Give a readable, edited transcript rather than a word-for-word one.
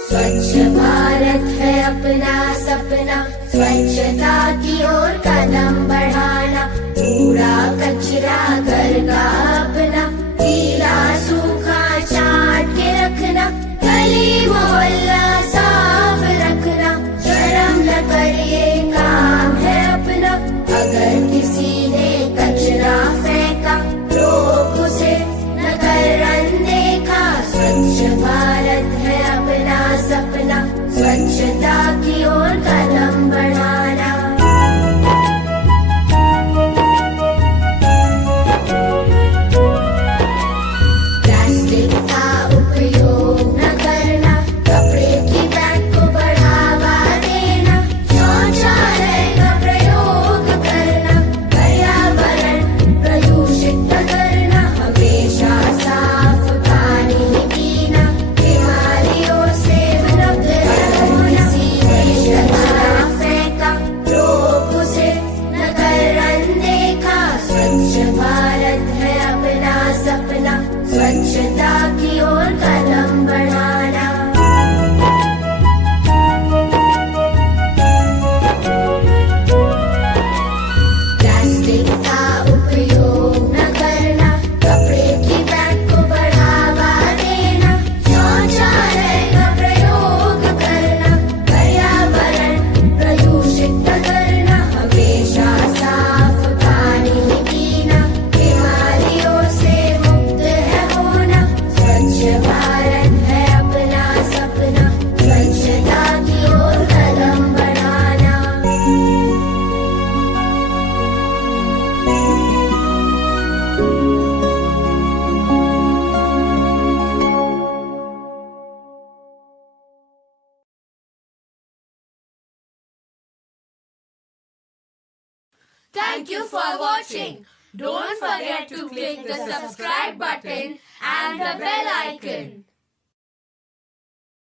स्वच्छ भारत है अपना सपना, स्वच्छता की ओर कदम बढ़ाना। कूड़ा कचरा घर का अपना, गीला सूखा छांट के रखना। गली मोहल्ला साफ रखना, शर्म न करिए काम है अपना। अगर किसी ने कचरा फेंका, रोक उसे न कर अनदेखा। स्वच्छ भारत है अपना सपना, स्वच्छता की ओर कदम बढ़ाना। प्लास्टिक का उपयोग न करना, कपड़े की बैग को बढ़ावा देना। शौचालय का प्रयोग करना, पर्यावरण प्रदूषित न करना। हमेशा साफ पानी पीना, बीमारियों से मुक्त रहना। किसी ने कचरा फेंका, रोक उसे न कर अनदेखा। स्वच्छ भारत है अपना सपना, स्वच्छता की ओर कदम बढ़ाना। प्लास्टिक का उपयोग न करना, कपड़े की बैग को बढ़ावा देना। शौचालय का प्रयोग करना, पर्यावरण प्रदूषित न करना। हमेशा साफ पानी पीना, बीमारियों से मुक्त है होना। स्वच्छ भारत है अपना सपना, स्वच्छता की ओर कदम बढ़ाना। Thank you for watching. Don't forget to click the subscribe button and the bell icon.